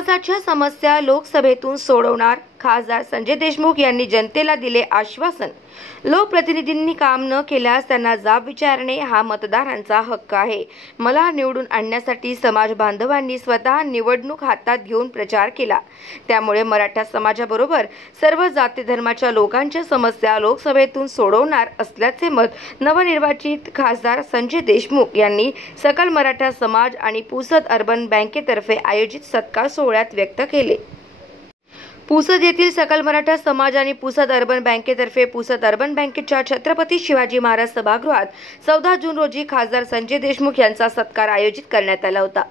समाजाच्या समस्या लोकसभेतून सोडवणार, खासदार संजय देशमुख यांनी जनतेला दिले आश्वासन. लोकप्रतिनिधींनी काम न केल्यास त्यांना जाब विचारणे हा मतदारांचा हक्क आहे. मला निवडून आणण्यासाठी समाज बांधवांनी स्वतः निवडणूक हातात घेऊन प्रचार केला. त्यामुळे मराठा समाजाबरोबर सर्व जाती धर्माच्या लोकांच्या समस्या लोकसभेतून सोडवणार असल्याचे मत नवनिर्वाचित खासदार संजय देशमुख यांनी सकल मराठा समाज आणि पुसद अर्बन बँकेतर्फे आयोजित सत्कार सोहळ्यात व्यक्त केले. पुसद येथील सकल मराठा समाज आणि पुसद अर्बन बँकेतर्फे पुसद अर्बन बँकेच्या छत्रपती शिवाजी महाराज सभागृहात 14 जून रोजी खासदार संजय देशमुख यांचा सत्कार आयोजित करण्यात आला होता.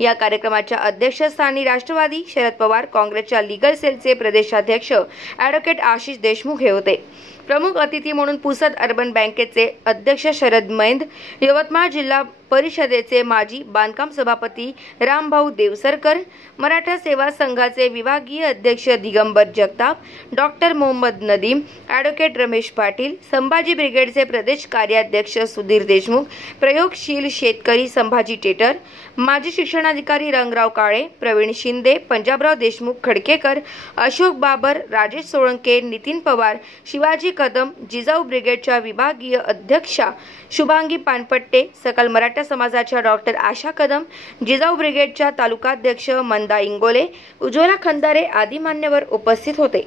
या कार्यक्रमाच्या अध्यक्षस्थानी राष्ट्रवादी शरद पवार काँग्रेसच्या लीगल सेलचे प्रदेशाध्यक्ष ॲडव्होकेट आशिष देशमुख हे होते. प्रमुख अतिथी म्हणून पुसद अर्बन बँकेचे अध्यक्ष शरद मैंद, यवतमाळ जिल्हा परिषदेचे माजी बांधकाम सभापती रामभाऊ देवसरकर, मराठा सेवा संघाचे विभागीय अध्यक्ष दिगंबर जगताप, डॉक्टर मोहम्मद नदीम, ॲडव्होकेट रमेश पाटील, संभाजी ब्रिगेडचे प्रदेश कार्याध्यक्ष सुधीर देशमुख, प्रयोगशील शेतकरी संभाजी टेटर, माजी शिक्षणाधिकारी रंगराव काळे, प्रवीण शिंदे, पंजाबराव देशमुख खडकेकर, अशोक बाबर, राजेश सोळंके, नितीन पवार, शिवाजी कदम, जिजाऊ ब्रिगेडच्या विभागीय अध्यक्षा शुभांगी पानपट्टे, सकल मराठा समाजाच्या डॉक्टर आशा कदम, जिजाऊ ब्रिगेडच्या तालुकाध्यक्ष मंदा इंगोले, उज्ज्वला खंदारे आदी मान्यवर उपस्थित होते.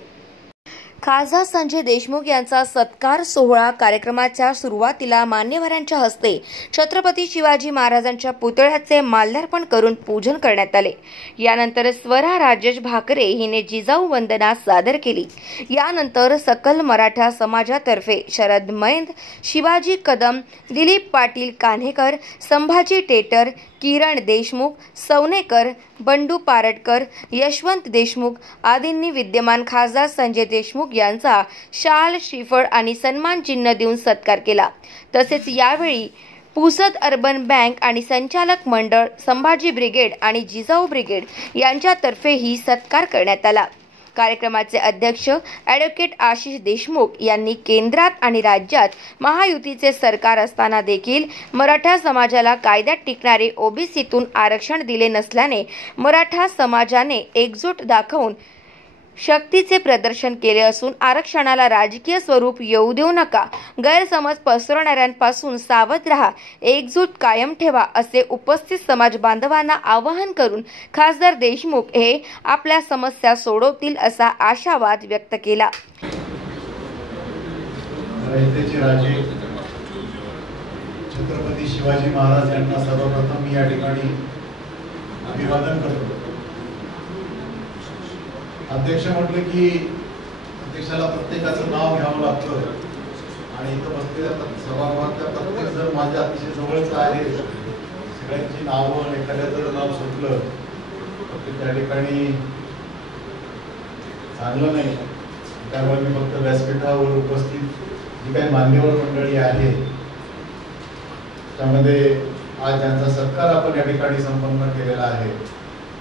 खासदार संजय देशमुख यांचा सत्कार सोहळा कार्यक्रमाच्या सुरुवातीला मान्यवरांच्या हस्ते छत्रपती शिवाजी महाराजांच्या पुतळ्याचे माल्यार्पण करून पूजन करण्यात आले. यानंतर स्वरा राजेश भाकरे हिने जिजाऊ वंदना सादर केली. यानंतर सकल मराठा समाजातर्फे शरद मैंद, शिवाजी कदम, दिलीप पाटील कान्हेकर, संभाजी टेटर, किरण देशमुख, सवनेकर, बंडू पारटकर, यशवंत देशमुख आदींनी विद्यमान खासदार संजय देशमुख यांचा शाल, श्रीफळ आणि सन्मान चिन्ह देऊन सत्कार केला. तसेच यावेळी पुसद अर्बन बँक आणि संचालक मंडळ, संभाजी ब्रिगेड आणि जिजाऊ ब्रिगेड यांच्यातर्फेही सत्कार करण्यात आला. कार्यक्रमाचे अध्यक्ष ॲडव्होकेट आशिष देशमुख यांनी केंद्रात आणि राज्यात महायुतीचे सरकार असताना देखील मराठा समाजाला कायद्यात टिकणारे ओबीसीतून आरक्षण दिले नसल्याने मराठा समाजाने एकजूट दाखवून शक्तीचे प्रदर्शन केले असून आरक्षणाला राजकीय स्वरूप येऊ देऊ नका, गैरसमज पसरवणाऱ्यांपासून सावध राहा, एकजूट कायम ठेवा असे उपस्थित समाज बांधवांना आवाहन करून खासदार देशमुख हे आपल्या समस्या सोडवतील असा आशावाद व्यक्त केला. छत्रपती शिवाजी महाराज यांना सर्वप्रथम या ठिकाणी अभिवादन करतो. अध्यक्ष म्हटलं की अध्यक्षाला प्रत्येकाचं नाव घ्यावं लागतं आणि इथं बसलेल्या सभागृहातल्या प्रत्येक जण माझ्या अतिशय जवळच आहे. सगळ्यांची नावं एखाद्याचं नाव सुटलं तर त्या ठिकाणी चांगलं नाही. त्यामुळे मी फक्त व्यासपीठावर उपस्थित जी काही मान्यवर मंडळी आहे त्यामध्ये आज ज्यांचा सत्कार आपण या ठिकाणी संपन्न केलेला आहे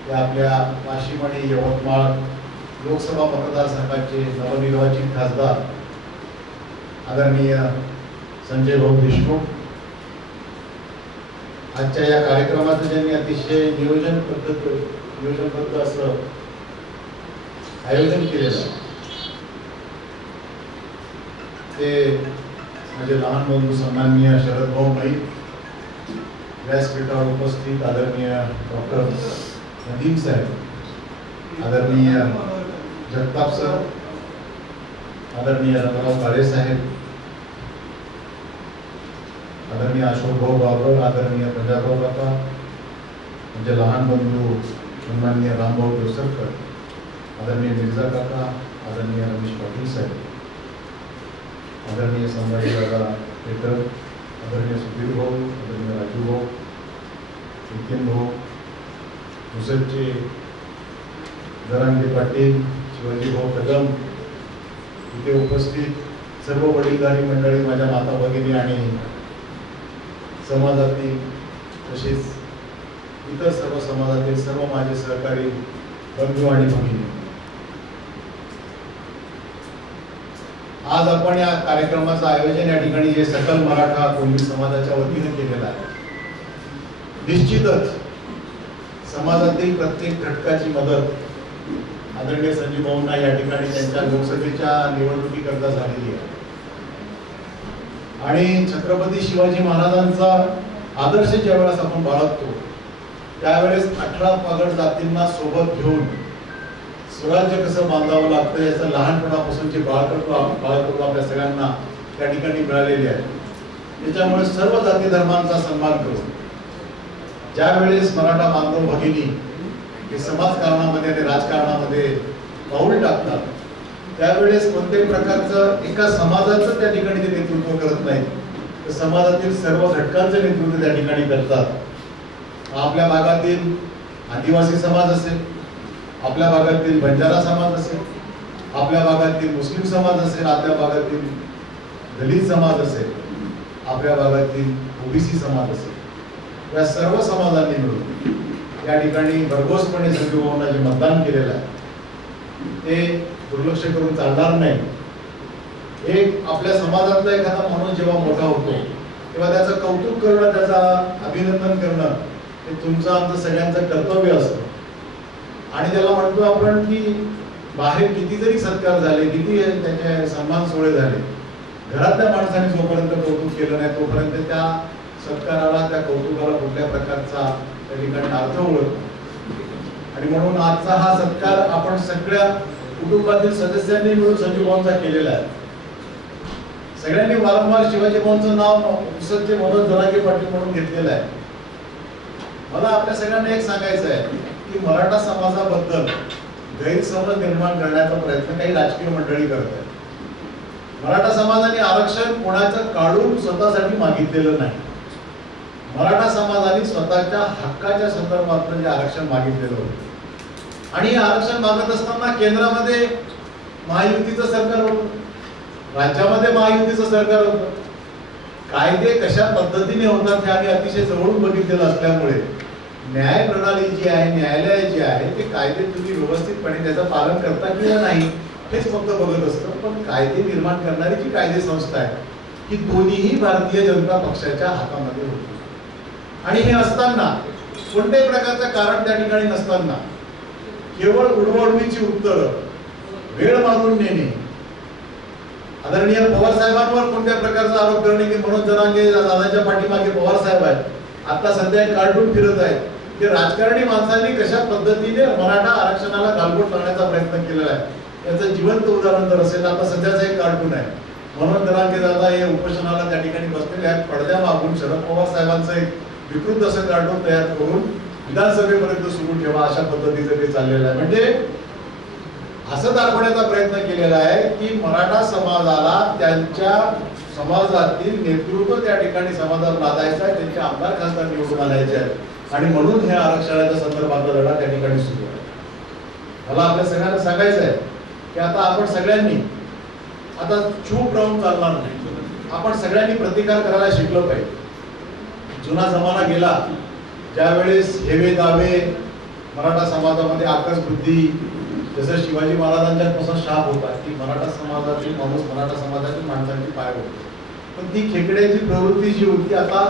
ते आपल्या वाशिम आणि यवतमाळ लोकसभा मतदारसंघाचे नवनिर्वाचित खासदार आदरणीय संजय भाऊ देशमुख. आजच्या या कार्यक्रमाचं ज्यांनी अतिशय नियोजनबद्ध असं आयोजन केलेलं ते माझे लहान बंधू सन्माननीय शरद भाऊ मैंद, व्यासपीठावर उपस्थित आदरणीय डॉक्टर नदीम साहेब, आदरणीय जगताप सर, आदरणीय रंगराव काळे साहेब, आदरणीय अशोक भाऊ बाबर, आदरणीय पंजाबराव काका, म्हणजे लहान बंधू सन्माननीय रामभाऊ देवसरकर, आदरणीय मिर्झा काका, आदरणीय रमेश पाटील साहेब, आदरणीय संभाजी दादा टेटर, आदरणीय सुधीर भाऊ, आदरणीय राजू भाऊ, नितीन भाऊ, पुसदचे जरांगे पाटील, शिवाजी भाऊ कदम, इथे उपस्थित सर्व वडीलधारी मंडळी, माझ्या माता भगिनी आणि समाजातील तसेच इतर सर्व समाजातील सर्व माझे सहकारी बंधू आणि भगिनी, आज आपण या कार्यक्रमाचं आयोजन या ठिकाणी जे सकल मराठा कोळी समाजाच्या वतीने केलेलं आहे. निश्चितच समाजातील प्रत्येक घटकाची मदत आदरणीय संजीव भाऊंना या ठिकाणी त्यांच्या लोकसभेच्या निवडणुकीकरता झालेली आहे. आणि छत्रपती शिवाजी महाराजांचा आदर्श ज्यावेळेस आपण बाळगतो त्यावेळेस 18 पगड जातींना सोबत घेऊन स्वराज्य कसं बांधावं लागतं याचं लहानपणापासूनचे बाळकडू आपल्या सगळ्यांना त्या ठिकाणी मिळालेले आहे. त्याच्यामुळे सर्व जाती धर्मांचा सन्मान करून ज्या वेळेस मराठा बांधव भगिनी हे समाजकारणामध्ये आणि राजकारणामध्ये पाऊल टाकतात त्यावेळेस कोणत्याही प्रकारचं एका समाजाचं त्या ठिकाणी ते नेतृत्व करत नाही, तर समाजातील सर्व घटकांचं नेतृत्व त्या ठिकाणी करतात. आपल्या भागातील आदिवासी समाज असेल, आपल्या भागातील बंजारा समाज असेल, आपल्या भागातील मुस्लिम समाज असेल, आपल्या भागातील दलित समाज असेल, आपल्या भागातील ओबीसी समाज असेल, या सर्व समाजांनी मिळून या ठिकाणी भरघोसपणे संजीव भाऊंना जे मतदान केलेलं आहे ते दुर्लक्ष करून चालणार नाही. एक आपल्या समाजातला एखादा माणूस जेव्हा मोठा होतो तेव्हा त्याचं कौतुक करणं, त्याचं अभिनंदन करणं हे तुमचं आमचं सगळ्यांचं कर्तव्य असतं. आणि त्याला म्हणतो आपण की बाहेर किती जरी सत्कार झाले, किती त्याचे सन्मान सोहळे झाले, घरातल्या माणसाने जोपर्यंत कौतुक केलं नाही तोपर्यंत त्या सत्काराला, त्या कौतुकाला कुठल्या प्रकारचा त्या ठिकाणी अर्थ ओळखतो. आणि म्हणून आजचा हा सत्कार आपण सगळ्या कुटुंबातील सदस्यांनी मिळून संजीव भाऊंचा केलेला आहे. सगळ्यांनी वारंवार शिवाजी भाऊंचं नाव पुसदचे मनोज जरांगे पाटील म्हणून घेतलेलं आहे. मला आपल्या सगळ्यांना एक सांगायचं आहे की मराठा समाजाबद्दल गैरसमज निर्माण करण्याचा प्रयत्न काही राजकीय मंडळी करत आहेत. मराठा समाजाने आरक्षण कोणाचं काढून स्वतःसाठी मागितलेलं नाही. मराठा समाजाने स्वतःच्या हक्काच्या संदर्भात जे आरक्षण मागितलेलं होतं आणि हे आरक्षण मागत असताना केंद्रामध्ये महायुतीचं सरकार होतं, राज्यामध्ये महायुतीचं सरकार होतं. कायदे कशा पद्धतीने होतात हे आम्ही अतिशय जवळून बघितलेलं असल्यामुळे न्याय प्रणाली जी आहे, न्यायालय जे आहे ते कायदे तुम्ही व्यवस्थितपणे त्याचं पालन करता किंवा नाही हेच फक्त बघत असतं. पण कायदे निर्माण करणारी जी कायदे संस्था आहे ही दोन्हीही भारतीय जनता पक्षाच्या हातामध्ये होती. आणि हे असताना कोणत्याही प्रकारचं कारण त्या ठिकाणी नसताना केवळ उडवाउडवीची उत्तरं, वेळ मारून नेणे, आदरणीय पवार साहेबांवर कोणत्या प्रकारचा आरोप करणे की मनोज जरांगे दादाच्या पाठीमागे पवार साहेब आहेत, आता सध्या एक कार्टून फिरत आहेत, की राजकारणी माणसांनी कशा पद्धतीने मराठा आरक्षणाला गालबोट लावण्याचा प्रयत्न केलेला आहे याचं जिवंत उदाहरण जर असेल आता सध्याचं एक कार्टून आहे. मनोज जरांगे दादा हे उपोषणाला त्या ठिकाणी बसलेले आहेत, पडद्या मागून शरद पवार साहेबांचं एक विकृत असं कार्टून तयार करून विधानसभेपर्यंत सुरू ठेवा अशा पद्धतीचं ते चाललेलं आहे. म्हणजे असं दाखवण्याचा प्रयत्न केलेला आहे की मराठा समाजाला त्यांच्या समाजातील नेतृत्व त्या ठिकाणी समाजात लादायचं आहे, त्यांचे आमदार खासदार निवडून आणायचे आहेत आणि म्हणून हे आरक्षणाच्या संदर्भातला लढा त्या ठिकाणी सुरू आहे. मला आपल्या सगळ्यांना सांगायचं आहे की आता आपण सगळ्यांनी आता चूप राहून चालणार नाही. आपण सगळ्यांनी प्रतिकार करायला शिकलं पाहिजे. जुना जमाना गेला ज्यावेळेस हेवे दावे मराठा समाजामध्ये आकस बुद्धी जसं शिवाजी महाराजांच्यापासून शाप होता की मराठा समाजातील माणूस मराठा समाजातील माणसांची पाय होते. पण ती खेकड्याची प्रवृत्ती जी होती आता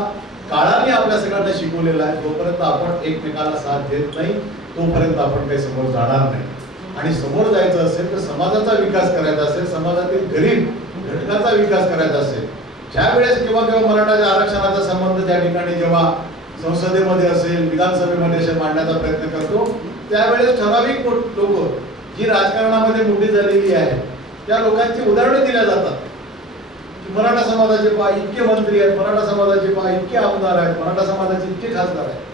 काळाने आपल्या सगळ्यांना शिकवलेला आहे. जोपर्यंत आपण एकमेकाला साथ देत नाही तोपर्यंत आपण काही समोर जाणार नाही. आणि समोर जायचं असेल तर समाजाचा विकास करायचा असेल, समाजातील गरीब घटकाचा विकास करायचा असेल, ज्या वेळेस किंवा मराठाच्या आरक्षणाचा संबंध त्या ठिकाणी जेव्हा संसदेमध्ये असेल, विधानसभेमध्ये असेल मांडण्याचा प्रयत्न करतो त्यावेळेस ठराविक लोक जी राजकारणामध्ये मोठी झालेली आहे त्या लोकांची उदाहरणे दिल्या जातात की मराठा समाजाचे पहा इतके मंत्री आहेत, मराठा समाजाचे पहा इतके आमदार आहेत, मराठा समाजाचे इतके खासदार आहेत.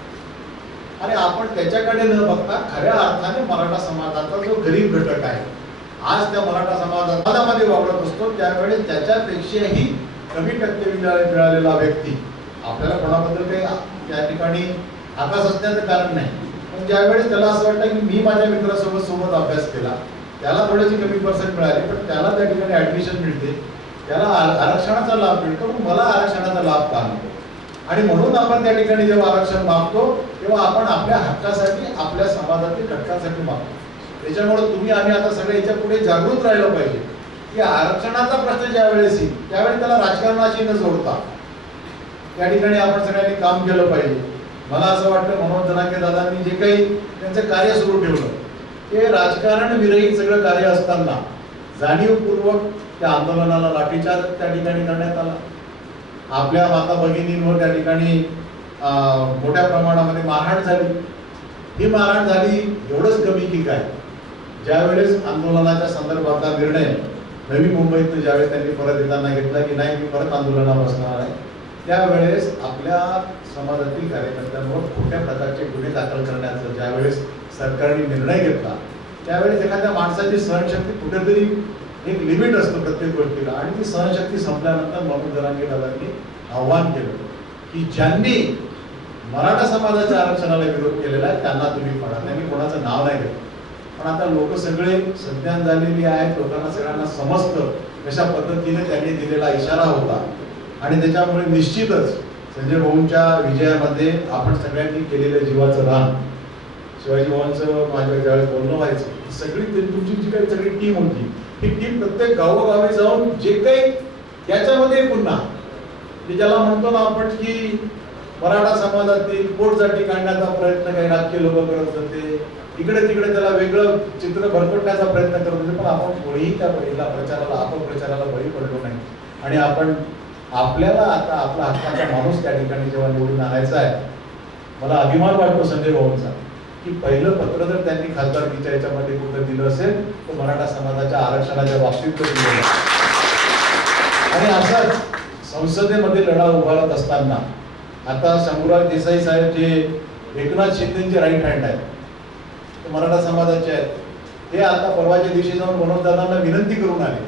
आणि आपण त्याच्याकडे न बघता खऱ्या अर्थाने मराठा समाजाचा जो गरीब घटक आहे आज त्या मराठा समाजामध्ये वावरत असतो त्यावेळेस त्याच्यापेक्षाही कमी टक्के मिळालेला व्यक्ती आपल्याला कोणाबद्दल काही त्या ठिकाणी आकाश असण्याचं कारण नाही. पण ज्यावेळेस त्याला असं वाटतं की मी माझ्या मित्रासोबत अभ्यास केला, त्याला थोडीशी कमी पर्सेंट मिळाली पण त्याला त्या ठिकाणी ऍडमिशन मिळते, त्याला आरक्षणाचा लाभ मिळतो, मला आरक्षणाचा लाभ का मिळतो. आणि म्हणून आपण त्या ठिकाणी जेव्हा आरक्षण मागतो तेव्हा आपण आपल्या हक्कासाठी आपल्या समाजातील घटकांसाठी मागतो. त्याच्यामुळे तुम्ही आम्ही आता सगळे याच्या पुढे जागृत राहिलं पाहिजे की आरक्षणाचा प्रश्न ज्या वेळेस येईल त्यावेळी त्याला राजकारणाशी न जोडता त्या ठिकाणी आपण सगळ्यांनी काम केलं पाहिजे. मला असं वाटतं मनोज जरांगे दादांनी जे काही त्यांचं कार्य सुरू ठेवलं ते राजकारण विरहित सगळं कार्य असताना जाणीवपूर्वक त्या आंदोलनाला लाठीचार्ज त्या ठिकाणी करण्यात आला. आपल्या माता भगिनींवर त्या ठिकाणी मोठ्या प्रमाणामध्ये मारहाण झाली. ही मारहाण झाली एवढंच कमी की काय, ज्यावेळेस आंदोलनाच्या संदर्भातला निर्णय नवी मुंबईत ज्यावेळेस त्यांनी परत येताना घेतला की नाही मी परत आंदोलनाला बसणार आहे, त्यावेळेस आपल्या समाजातील कार्यकर्त्यांवर खोट्या प्रकारचे गुन्हे दाखल करण्याचा ज्यावेळेस सरकारने निर्णय घेतला त्यावेळेस एखाद्या माणसाची सहनशक्ती कुठेतरी एक लिमिट असतं प्रत्येक गोष्टीला, आणि ती सहनशक्ती संपल्यानंतर मनोज जरांगे दादांनी आव्हान केलं की ज्यांनी मराठा समाजाच्या आरक्षणाला विरोध केलेला आहे त्यांना तुम्ही पडा. त्यांनी कोणाचं नाव नाही घेतलं, पण आता लोक सगळे सज्ञान झालेली आहेत, लोकांना सगळ्यांना समजतं कशा पद्धतीने त्यांनी दिलेला इशारा होता. आणि त्याच्यामुळे निश्चितच संजय भाऊंच्या विजयामध्ये आपण सगळ्यांनी केलेलं जीवाचं रान, शिवाजी भाऊंचं माझ्या ज्यावेळेस बोलणं व्हायचं, सगळी तुमची जी काही सगळी टीम होती ही टीम प्रत्येक गावोगावी जाऊन जे काही याच्यामध्ये पुन्हा ज्याला म्हणतो ना आपण की मराठा समाजातील पोटजाती काढण्याचा प्रयत्न काही राजकीय लोक करत होते, इकडे तिकडे त्याला वेगळं चित्र भरकटण्याचा प्रयत्न करत होते, पण आपण कोणीही त्या पहिला प्रचाराला अपप्रचाराला बळी पडलो नाही. आणि आपण आपल्याला आता आपला हक्काचा माणूस त्या ठिकाणी जेव्हा निवडून आणायचा आहे, मला अभिमान वाटतो संजय भाऊंचा की पहिलं पत्र जर त्यांनी खासदारकीच्या याच्यामध्ये कुठं दिलं असेल तर मराठा समाजाच्या आरक्षणाच्या बाबतीत दिलं. आणि असाच संसदेमध्ये लढा उभारत असताना आता शंभूराज देसाई साहेब जे एकनाथ शिंदेचे राईट हँड आहेत ते मराठा समाजाचे आहेत, ते आता परवाच्या दिवशी जाऊन मनोज दादांना विनंती करून आले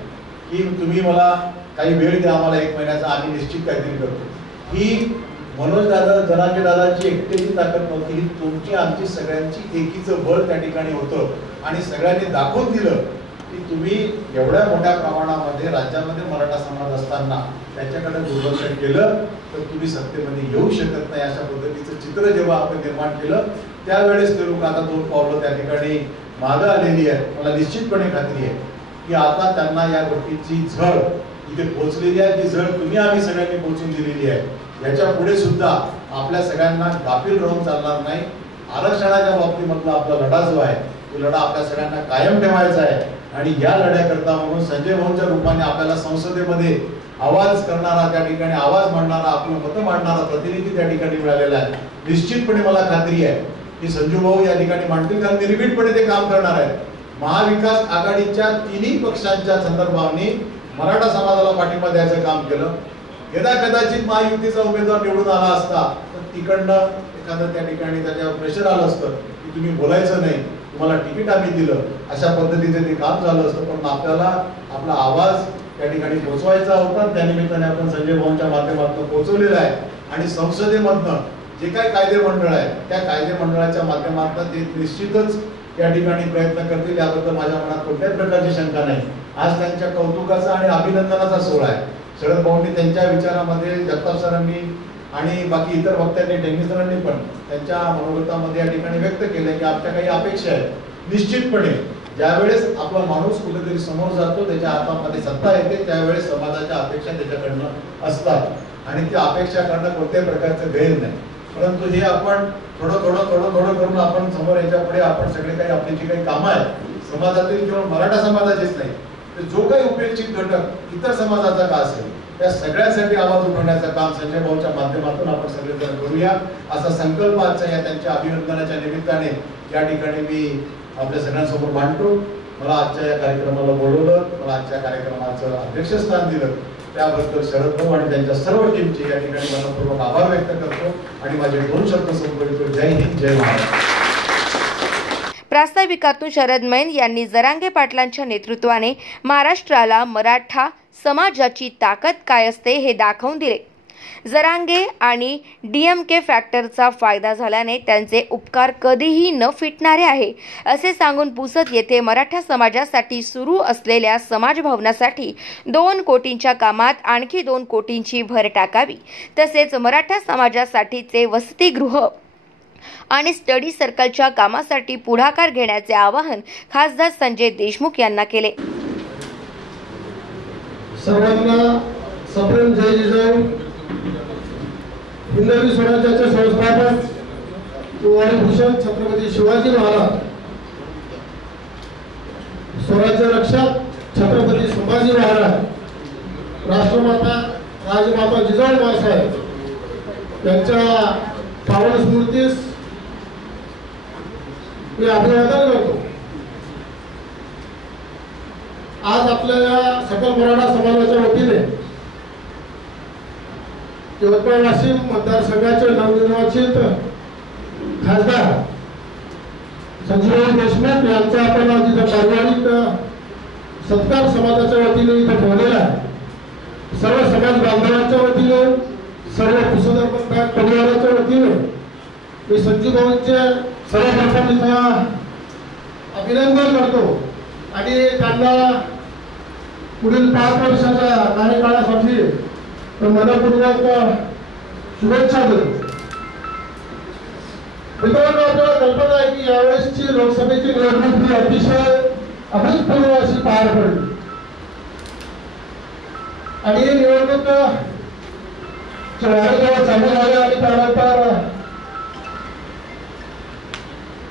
की तुम्ही मला काही वेळ द्या, आम्हाला 1 महिन्याचा, आम्ही निश्चित काहीतरी करतो. ही मनोज दादा जरांगे दादांची एकट्याची ताकद नव्हती, ही तुमची आमची सगळ्यांची एकीचं बळ त्या ठिकाणी होतं. आणि सगळ्यांनी दाखवून दिलं की तुम्ही एवढ्या मोठ्या प्रमाणामध्ये राज्यामध्ये मराठा समाज असताना त्याच्याकडे दुर्लक्ष केलं तर तुम्ही सत्तेमध्ये येऊ शकत नाही, अशा पद्धतीचं चित्र जेव्हा आपण निर्माण केलं त्यावेळेस ते लोक आता 2 पावलं त्या ठिकाणी मागं आलेली आहे. मला निश्चितपणे खात्री आहे की आता त्यांना या गोष्टीची झळ इथे पोहोचलेली आहे, ती झळ तुम्ही आम्ही सगळ्यांनी पोहोचून दिलेली आहे. याच्या पुढे सुद्धा आपल्या सगळ्यांना गाफील राहून चालणार नाही. आरक्षणाच्या बाबतीमधला आपला लढा जो आहे तो लढा आपल्या सगळ्यांना कायम ठेवायचा आहे. आणि या लढ्याकरता म्हणून संजय भाऊंच्या रूपाने आपल्याला संसदेमध्ये आवाज करणारा, त्या ठिकाणी आवाज मांडणारा, आपलं मतं मांडणारा प्रतिनिधी त्या ठिकाणी मिळालेला आहे. निश्चितपणे मला खात्री आहे की संजू भाऊ या ठिकाणी मांडतील, कारण निर्भीडपणे ते काम करणार आहेत. महाविकास आघाडीच्या 3ही पक्षांच्या संदर्भाने मराठा समाजाला पाठिंबा द्यायचं काम केलं. यदा कदाचित महायुतीचा उमेदवार निवडून आला असता तर तिकडनं एखादं त्या ठिकाणी त्याच्यावर प्रेशर आलं असतं की तुम्ही बोलायचं नाही, तुम्हाला तिकीट आम्ही दिलं, अशा पद्धतीचे ते काम झालं असतं. पण आपल्याला आपला आवाज त्या ठिकाणी पोहोचवायचा होता, त्यानिमित्ताने आपण संजय भाऊंच्या माध्यमातून पोहोचवलेला आहे. आणि संसदेमधनं जे काही कायदे मंडळ आहे त्या कायदे मंडळाच्या माध्यमातून ते निश्चितच या ठिकाणी प्रयत्न करतील, याबद्दल माझ्या मनात कोणत्याच प्रकारची शंका नाही. आज त्यांच्या कौतुकाचा आणि अभिनंदनाचा सोहळा आहे. शरद भाऊंनी त्यांच्या विचारामध्ये, जगताप सरांनी आणि बाकी इतर वक्त्यांनी, टेंगी सरांनी पण त्यांच्या मनोगतामध्ये या ठिकाणी व्यक्त केलं की आमच्या काही अपेक्षा आहेत. निश्चितपणे ज्यावेळेस आपला माणूस कुठेतरी समोर जातो, त्याच्या हातामध्ये सत्ता येते, त्यावेळेस समाजाच्या अपेक्षा त्याच्याकडनं असतात आणि त्या अपेक्षा करणं कोणत्याही प्रकारचं गैर नाही. परंतु हे आपण थोडं करून आपण समोर याच्या पुढे आपण सगळे काही आपली जी काही कामं आहेत समाजातील, केवळ मराठा समाजाचेच नाही तर जो काही उपेक्षित घटक इतर समाजाचा का असेल त्या सगळ्यांसाठी आवाज उठवण्याचं काम संजय भाऊच्या माध्यमातून आपण सगळेजण करूया, असा संकल्प आजच्या या त्यांच्या अभिनंदनाच्या निमित्ताने या ठिकाणी मी आपल्या सगळ्यांसमोर मांडतो. मला आजच्या या कार्यक्रमाला बोलवलं, मला आजच्या कार्यक्रमाचं अध्यक्षस्थान दिलं, त्याबद्दल शरद भाऊ आणि त्यांच्या सर्व टीमचे या ठिकाणी मनपूर्वक आभार व्यक्त करतो आणि माझे 2 शब्द संपवितो. जय हिंद, जय महाराष्ट्र. प्रास्ताविकातून शरद मैन यांनी जरांगे पाटलांच्या नेतृत्वाने महाराष्ट्राला मराठा समाजाची ताकद काय असते हे दाखवून दिले. जरांगे आणि DMK फॅक्टरचा फायदा झाल्याने त्यांचे उपकार कधीही न फिटणारे आहे असे सांगून पुसद येथे मराठा समाजासाठी सुरू असलेल्या समाज भवनासाठी 2 कोटींच्या कामात आणखी 2 कोटींची भर टाकावी, तसेच मराठा समाजासाठीचे वसतिगृह आणि स्टडी सर्कलच्या कामासाठी पुढाकार घेण्याचे आवाहन खासदार संजय देशमुख यांना केले. सर्वांना सप्रेम जय जिजाऊ. हिंदवी स्वराज्याचे संस्थापक कुंवरभूषण छत्रपती शिवाजी महाराज, स्वराज्य रक्षक छत्रपती संभाजी महाराज, राष्ट्रमाता राजमाता जिजाऊ साहेब यांच्या पावन स्मृतीस मी अभिवादन करतो। आज आपल्या सकल मराठा समाजाच्या वतीने यवतमाळ वाशिम मतदारसंघाचे नवनिर्वाचित खासदार संजय देशमुख यांचा आपण तिथे पारिवारिक सत्कार समाजाच्या वतीने इथे ठेवलेला आहे। सर्व समाज बांधवांच्या वतीने, सर्व कुशधर्म परिवाराच्या वतीने मी संजू भाऊंचे सर्वप्रथम इथं अभिनंदन करतो आणि त्यांना पुढील 5 वर्षाच्या कार्यकाळासाठी मनपूर्वक शुभेच्छा देतो। मित्रांनो, आपल्याला कल्पना आहे की यावेळेसची लोकसभेची निवडणूक ही अतिशय अभूतपूर्व अशी पार पडली आणि निवडणूक जेव्हा चालू झाली आणि त्यानंतर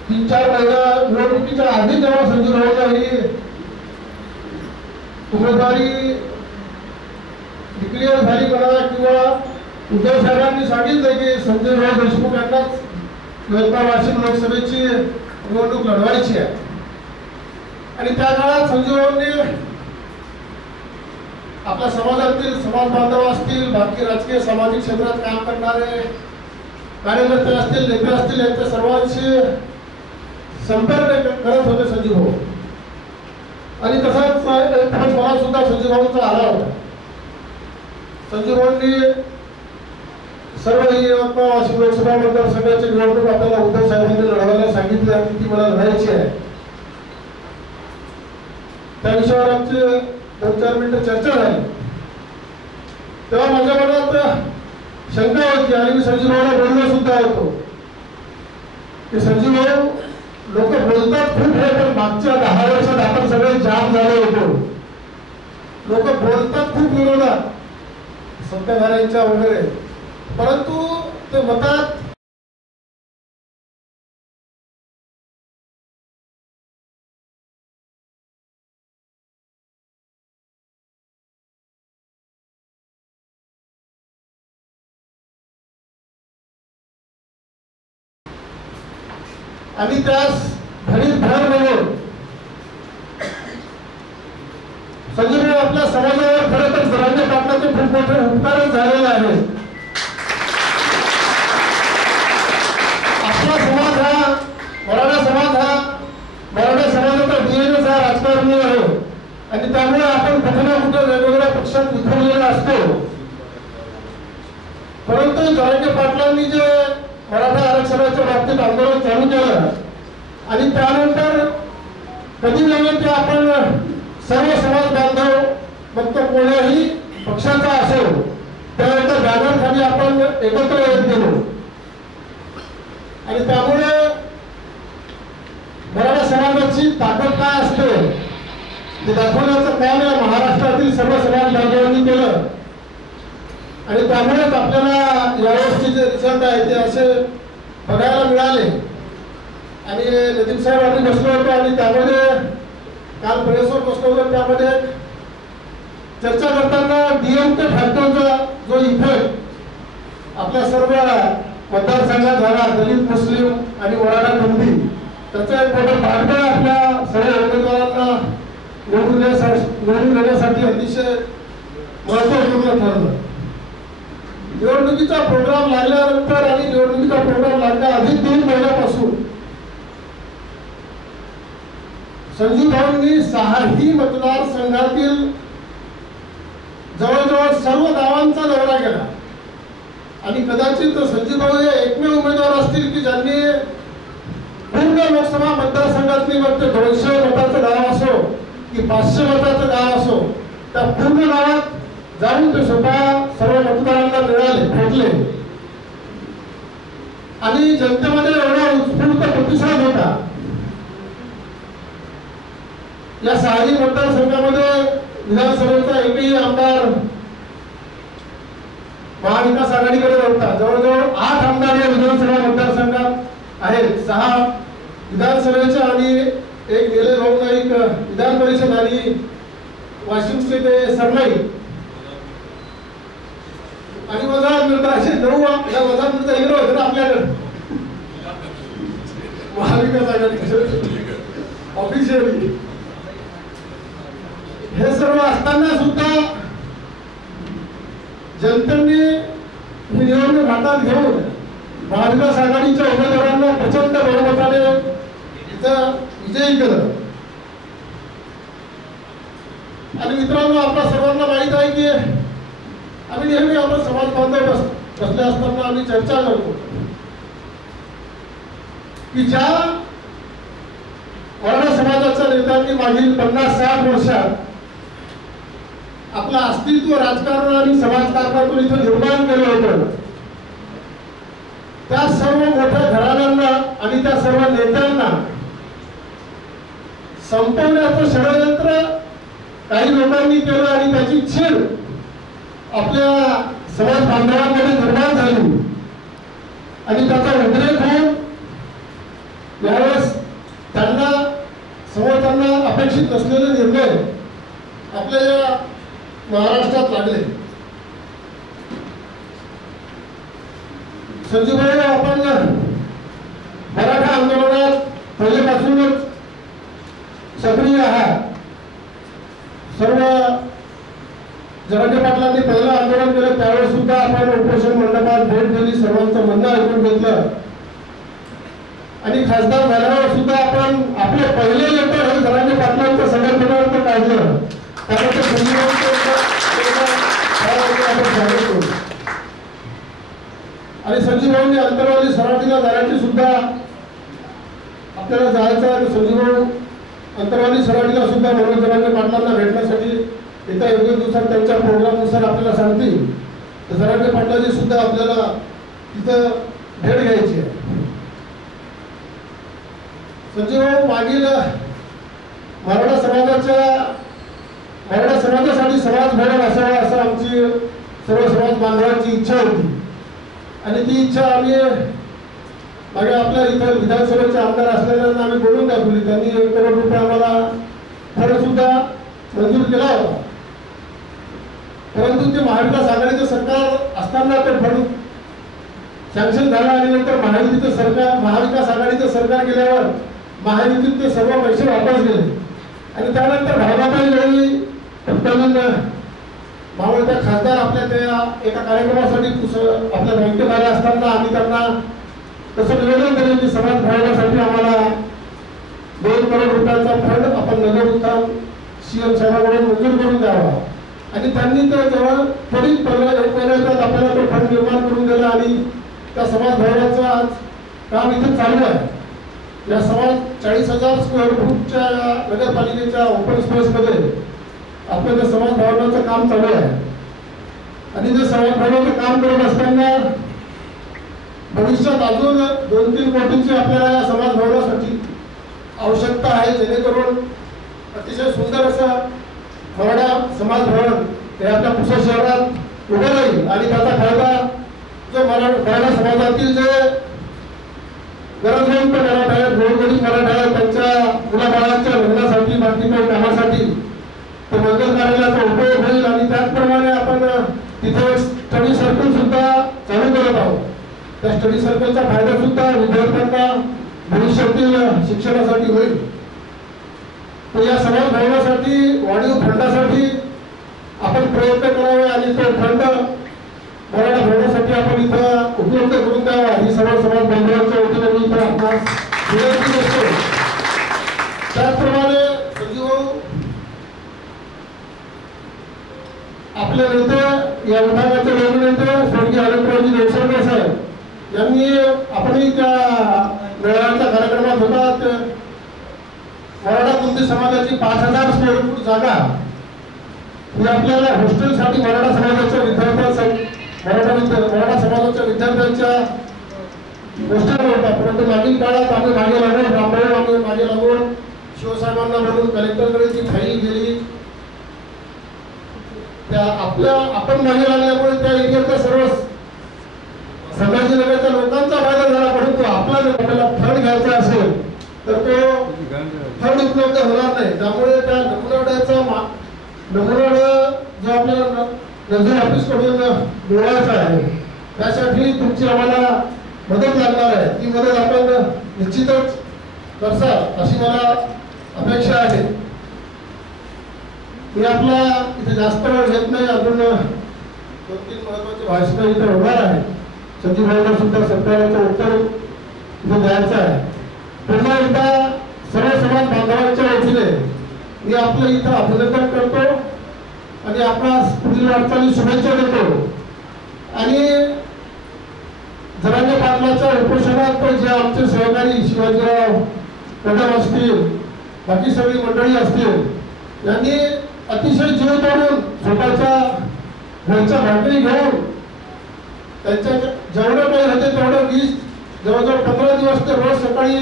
3-4 महिना निवडणुकीच्या आधी जेव्हा संजू भाऊला ही उमेदवारी डिक्लेअर झाली म्हणा किंवा उद्धव साहेबांनी सांगितलं की संजय भाऊ देशमुख यांनाच यवतमाळ वाशिम लोकसभेची निवडणूक लढवायची आहे आणि त्या काळात संजय भाऊंनी आपल्या समाजातील समाज बांधव असतील, बाकी राजकीय सामाजिक क्षेत्रात काम करणारे कार्यकर्ते असतील, नेते असतील, यांच्या सर्वांशी संपर्क करत होते संजू भाऊ आणि तसाच मला सुद्धा संजू भाऊंचा आला होता। संजू भाऊंनी सर्व यवतमाळ वाशिम लोकसभा मतदारसंघाची निवडणूक आपल्याला उद्धव साहेबांनी लढवायला सांगितली आणि ती मला लढायची आहे। त्या विषयावर आमची 2-4 मिनिटं चर्चा झाली। तेव्हा माझ्या मनात शंका होती आणि मी संजू भाऊला बोललो सुद्धा होतो की संजू भाऊ, लोक बोलतात खूप आहे पण मागच्या 10 वर्षात आपण सगळे जाम झाले होतो। लोक बोलतात खूप विरोधात सत्ताधाऱ्यांच्या वगैरे, परंतु ते मतात आणि त्यास भरीत भर म्हणून संजय भाऊ आपल्या समाजावर खरं तर जरांगे पाटलाचे खूप मोठे उपकारच झालेले आहे। आपला समाज हा मराठा समाजाचा डीएनएस हा राजकारणी आहे आणि त्यामुळे आपण कुठे ना कुठे वेगवेगळ्या पक्षात विखुरलेला असतो, परंतु जरांगे पाटलांनी जे मराठा आरक्षणाच्या बाबतीत आंदोलन चालू केलं आणि त्यानंतर कधी नव्हे ते आपण सर्व समाज बांधव मग तो कोणत्याही पक्षाचा असेल त्यानंतर बॅनर खाली आपण एकत्र येत गेलो आणि त्यामुळे मराठा समाजाची ताकद काय असते ते दाखवण्याचं काम या महाराष्ट्रातील सर्व समाज बांधवांनी केलं आणि त्यामुळेच आपल्याला यावर्षी जे रिझल्ट आहे ते असे बघायला मिळाले। आणि नदीम साहेब आम्ही बसलो होतो आणि त्यामध्ये काल प्रेसवर बसलो होतो, त्यामध्ये चर्चा करताना डीएमके फॅक्टरचा जो इफेक्ट आपल्या सर्व मतदारसंघात झाला, दलित, मुस्लिम आणि मराठा बंदी, त्याचा एक मोठा पाठबळ आपल्या सर्व उमेदवारांना निवडून देण्यासाठी अतिशय महत्वपूर्ण ठरलं। निवडणुकीचा प्रोग्राम लागल्यानंतर आणि निवडणुकीचा प्रोग्राम लागल्या आधी 3 महिन्यापासून संजू भाऊंनी 6ही मतदारसंघातील जवळजवळ सर्व गावांचा दौरा केला आणि कदाचित संजू भाऊ हे एकमेव उमेदवार असतील की ज्यांनी पूर्ण लोकसभा मतदारसंघातली मग ते 200 मताचं गाव असो की 500 मताचं गाव असो, त्या पूर्ण गावात जाऊन ते स्वतः सर्व मतदारांना मिळाले, भेटले आणि जनतेमध्ये एवढा उत्स्फूर्त प्रतिसाद होता। या 6ही मतदारसंघामध्ये विधानसभेचा एकही आमदार महाविकास आघाडीकडे नव्हता। जवळजवळ 8 आमदार या विधानसभा मतदारसंघात आहेत, 6 विधानसभेच्या आणि एक निलय भाऊ नाईक विधान परिषद आणि वाशिमचे ते सरनाईक आणि वजाहत मिळतात असे 9 वजाहत मिळता इकडे होते ना आपल्याकडे महाविकास आघाडी ऑफिशियली. हे सर्व असताना सुद्धा जनतेने ही निवडणूक हातात घेऊन महाविकास आघाडीच्या उमेदवारांना प्रचंड बहुमताने इथं विजयी केलं. आणि मित्रांनो, आपल्या सर्वांना माहित आहे की आम्ही नेहमी आपण समाज बांधव बसले असताना आम्ही चर्चा करतो की ज्या मराठा समाजाच्या नेत्यांनी मागील 50-60 वर्षात आपलं अस्तित्व राजकारण आणि समाजकारणातून इथं निर्माण केलं होतं, त्या सर्व मोठ्या घराण्यांना आणि त्या सर्व नेत्यांना संपवण्याचं षडयंत्र काही लोकांनी केलं आणि त्याची छेड आपल्या समाज बांधवांमध्ये निर्माण झाली आणि त्याचा उद्रेक होऊन यावेळेस त्यांना समोरच्यांना अपेक्षित नसलेले निर्णय आपल्या या महाराष्ट्रात लागले. संजीव भाई, आपण मराठा आंदोलनात पहिल्यापासूनच सक्रिय आहात. सर्व जरांगे पाटलांनी पहिलं आंदोलन केलं त्यावेळेस सुद्धा आपण उपोषण मंडपात भेट दिली, सर्वांचं म्हणणं ऐकून घेतलं आणि खासदार झाल्यावर सुद्धा आपण आपले पहिले लेटर हे जरांगे पाटलांच्या समर्थनार्थ काढलं. त्यानंतर आणि संजीव भाऊंनी अंतरवाली सराठीला जाण्याची सुद्धा आपल्याला जायचं आहे. संजीव भाऊ अंतरवाली सराठीला सुद्धा मनोज जरांगे पाटलांना भेटण्यासाठी येत्या 1 दिवसात त्यांच्या प्रोग्रामनुसार आपल्याला सांगतील. तर जरांगे पाटलांची सुद्धा आपल्याला तिथं भेट घ्यायची आहे. संजीव भाऊ, मागील मराठा समाजासाठी समाज भवन असावा असं आमची सर्व समाज बांधवांची इच्छा होती आणि ती इच्छा आम्ही मागे आपल्या इथं विधानसभेचे आमदार असलेल्यांना आम्ही बोलून दाखवली. त्यांनी 1 करोड रुपये आम्हाला फंड सुद्धा मंजूर केला होता, परंतु ते महाविकास आघाडीचं सरकार असताना तो फंड सँक्शन झाला आणि नंतर महाविकास आघाडीचं सरकार गेल्यावर महायुतीत ते सर्व पैसे वापस गेले आणि त्यानंतर भागाबाई वेळी तत्कालीन मावळत्या खासदार आपल्या त्या एका कार्यक्रमासाठी आपल्या बँकेत आले असताना आम्ही त्यांना तसं निवेदन केलं की समाज भवनासाठी आम्हाला 2 करोड रुपयाचा फंड आपण नगर उत्थान सीएम साहेबांकडून मंजूर करून द्यावा आणि त्यांनी तर जवळ थोडी 1 महिन्यात आपल्याला तो फंड निर्माण करून दिला आणि त्या समाज भवनाचं आज काम इथे चालू आहे. या समाज 40,000 स्क्वेअर फूटच्या नगरपालिकेच्या ओपन स्पेसमध्ये आपलं ते समाज भवनाचं काम चालू आहे आणि ते समाज भवनाचं काम करत असताना भविष्यात अजून 2-3 कोटींची आपल्याला या समाज भवनासाठी आवश्यकता आहे, जेणेकरून अतिशय सुंदर असं मराठा समाज भवन हे आपल्या पुसद शहरात उभं राहील आणि त्याचा फायदा जो मराठा समाजातील जे गरजवंत मराठा आहेत, गोरगरीब मराठा आहेत, त्यांच्या मुलाबाळांच्या लग्नासाठी बाकी काही कामासाठी तो मंगल कार्यालयाचा उपयोग होईल आणि त्याचप्रमाणे आपण तिथे स्टडी सर्कल सुद्धा चालू करत आहोत. त्या स्टडी सर्कलचा फायदा सुद्धा विद्यार्थ्यांना भविष्यातील शिक्षणासाठी होईल. तर या समाज भवनासाठी वाढीव फंडासाठी आपण प्रयत्न करावे आणि तो फंड मराठा भवनासाठी आपण इथं उपलब्ध करून द्यावा ही सर्व समाज बांधवांच्या वतीने मी इथं आपणास विनंती करतो. त्याचप्रमाणे संजीव आपले नेते या विभागाचे वेगळे नेते स्वर्गीय अनंतरावजी देवसरकर साहेब यांनी आपणही त्या मेळाव्याच्या कार्यक्रमात होता मराठा कुंदी समाजाची 5,000 स्क्वेअर फूट जागा ही आपल्याला हॉस्टेलसाठी मराठा समाजाच्या विद्यार्थ्यांसाठी मराठा समाजाच्या विद्यार्थ्यांच्या हॉस्टेल होता. परंतु मागील काळात आम्ही मागे लागून रामभाऊ आम्ही मागे लागून शिवसाहेबांना म्हणून कलेक्टरकडे ती फाईल गेली. त्या आपण मागे लागल्यामुळे त्या एरियातल्या सर्व संभाजीनगरच्या लोकांचा फायदा झाला, परंतु आपला पण आपल्याला फंड घ्यायचा असेल तर तो फंड उपलब्ध होणार नाही. त्यामुळे त्या नमुना जो आपल्याला नजर ऑफिस कडून मिळवायचा आहे त्यासाठी तुमची आम्हाला मदत लागणार आहे. ती मदत आपण निश्चितच करसाल अशी मला अपेक्षा आहे. मी आपला इथे जास्त वेळ घेत नाही. अजून 2-3 महत्वाचे भाषण इथे होणार आहे. संजीव भाईला सुद्धा सरकारचं उत्तर इथे द्यायचं आहे. पुन्हा एकदा सर्व समाज बांधवांच्या वतीने मी आपलं इथं अभिनंदन करतो आणि आपला पुढील वाटचाली शुभेच्छा देतो. आणि जरांगे पाटलाच्या उपोषणात पण जे आमचे सहकारी शिवाजीराव कदम असतील, बाकी सगळी मंडळी असतील, यांनी अतिशय जीव तोडून स्वतःच्या घरच्या भाकरी घेऊन त्यांच्या जेवढं काही होते तेवढं 20 जवळजवळ 15 दिवस ते रोज सकाळी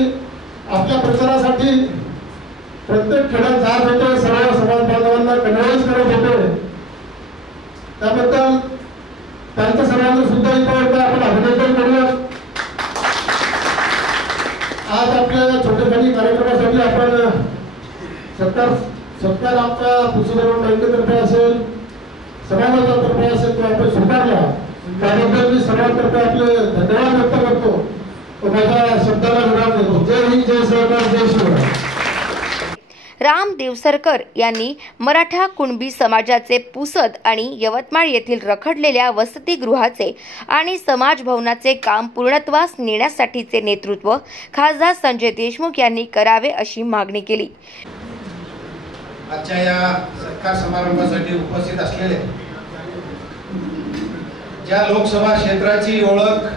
आपल्या प्रचारासाठी प्रत्येक खेड्यात जात होते. सर्व समाज बांधवांना कन्व्हिन्स करत होते. त्याबद्दल त्यांचं सर्वांचं सुद्धा इथं आपण अभिनंदन करूया. आज आपल्या छोटेखानी कार्यक्रमासाठी आपण सत्कार आमच्या पुरुषोत्तम बँकेतर्फे असेल, समाजाच्या तर्फे असेल तो आपण स्वीकारला. त्याबद्दल मी सर्वांतर्फे आपले धन्यवाद व्यक्त करतो. माझ्या शब्दाला विराम देतो. जय हिंद, जय सरकार, जय शिवराय. राम देवसरकर यांनी मराठा कुणबी समाजाचे पुसद आणि यवतमाळ येथील रखडलेल्या वसतिगृहाचे आणि समाज भवनाचे काम पूर्णत्वास नेण्यासाठीचे नेतृत्व खासदार संजय देशमुख यांनी करावे अशी मागणी केली. आजच्या या सत्कार समारंभासाठी उपस्थित असलेले ज्या लोकसभा क्षेत्राची ओळख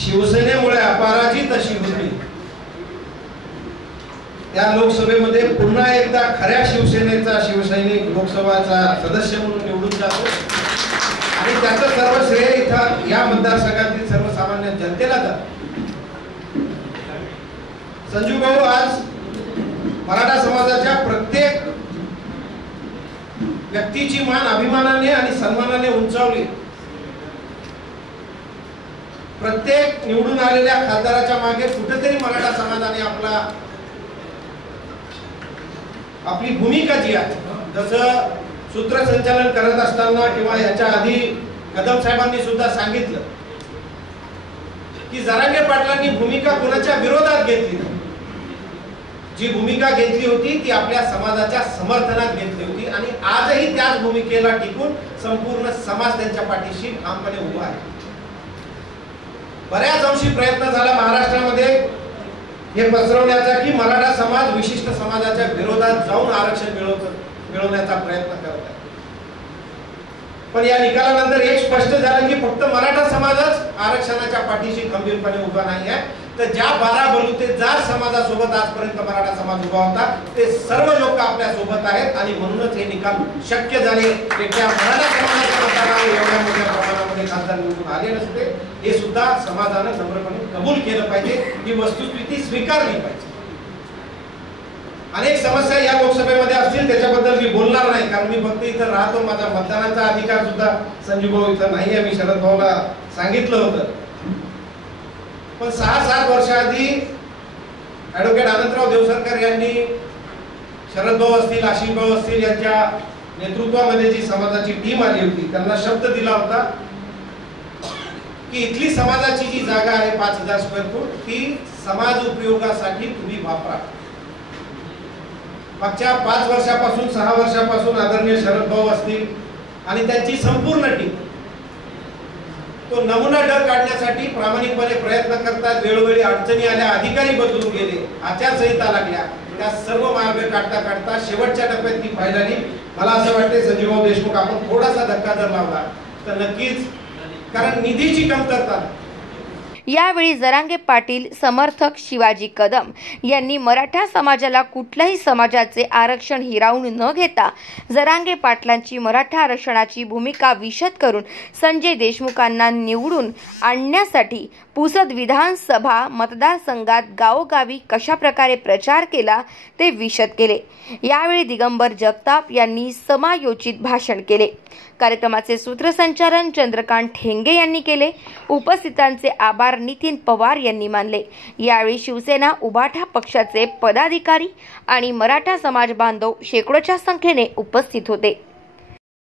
शिवसेनेमुळे अपराजित अशी होती, त्या लोकसभेमध्ये पुन्हा एकदा खऱ्या शिवसेनेचा शिवसैनिक लोकसभाचा सदस्य म्हणून निवडून जातो आणि त्याचं सर्व श्रेय इथं या मतदारसंघातील सर्वसामान्य जनतेला जातं. संजू भाऊ आज मराठा समाजाच्या प्रत्येक व्यक्तीची मान अभिमानाने आणि सन्मानाने उंचावली. प्रत्येक निवडून आलेल्या खासदाराच्या मागे कुठेतरी मराठा समाजाने आपली भूमिका जी आहे, जसं सूत्रसंचालन करत असताना किंवा याच्या आधी कदम साहेबांनी सुद्धा सांगितलं की जरांगे पाटलांनी भूमिका कोणाच्या विरोधात घेतली नाही. जी भूमिका घेतली होती ती आपल्या समाजाच्या समर्थनात घेतली होती आणि आजही त्याच भूमिकेला टिकून संपूर्ण समाज त्यांच्या पाठीशी ठामपणे उभा आहे. बऱ्याच अंशी प्रयत्न झाला महाराष्ट्रामध्ये हे पसरवण्याचा की मराठा समाज विशिष्ट समाजाच्या विरोधात जाऊन आरक्षण मिळवण्याचा प्रयत्न करत आहे. पण या निकालानंतर एक स्पष्ट झालं की फक्त मराठा समाजच आरक्षणाच्या पाठीशी खंबीरपणे उभा नाही आहे, तर ज्या 12 बलुतेदार समाजासोबत आजपर्यंत मराठा समाज उभा होता ते सर्व लोक आपल्या सोबत आहेत आणि म्हणूनच हे निकाल शक्य झाले. त्या मराठा समाजाच्या मतदारांना एवढ्या मोठ्या प्रमाणामध्ये खासदार निवडून आले नसते हे सुद्धा समाजानं नम्रपणे कबूल केलं पाहिजे. ही वस्तुस्थिती स्वीकारली पाहिजे. अनेक समस्या या लोकसभेमध्ये असतील त्याच्याबद्दल मी बोलणार नाही, कारण मी फक्त इथं राहतो. माझा मतदानाचा अधिकार सुद्धा संजू भाऊ इथं नाही आहे. मी शरद भाऊला सांगितलं होतं. पण 6-7 वर्षाआधी ऍडव्होकेट अनंतराव देवसरकर यांनी शरद भाऊ असतील, आशिष भाऊ असतील यांच्या नेतृत्वामध्ये जी समाजाची टीम आली होती त्यांना शब्द दिला होता की इथली समाजाची जी जागा आहे 5000 स्क्वेअर फूट ती समाज उपयोगासाठी तुम्ही वापरा. मागच्या 5 वर्षापासून 6 वर्षापासून आदरणीय शरद भाऊ असतील आणि त्यांची संपूर्ण टीम तो नमुना डर काढण्यासाठी प्रामाणिकपणे प्रयत्न करतात. वेळोवेळी अडचणी आल्या, अधिकारी बदलून गेले, आचारसंहिता लागल्या, त्या सर्व मार्ग काढता काढता शेवटच्या टप्प्यात ती फायनली मला असं वाटते संजीवभाऊ देशमुख आपण थोडासा धक्का जर लावला तर नक्कीच, कारण निधीची कमतरता. यावेळी जरांगे पाटील समर्थक शिवाजी कदम यांनी मराठा समाजाला कुठल्याही समाजाचे आरक्षण हिरावून न घेता जरांगे पाटलांची मराठा आरक्षणाची भूमिका विशद करून संजय देशमुखांना निवडून आणण्यासाठी पुसद विधानसभा मतदारसंघात गावोगावी कशाप्रकारे प्रचार केला ते विशद केले. यावेळी दिगंबर जगताप यांनी समायोजित भाषण केले. कार्यक्रमाचे सूत्रसंचालन चंद्रकांत ठेंगे यांनी केले. उपस्थितांचे आभार नितीन पवार यांनी मानले। यावेळी शिवसेना उभाटा पक्षाचे पदाधिकारी आणि मराठा समाज बांधव शेकडोच्या संख्येने उपस्थित होते।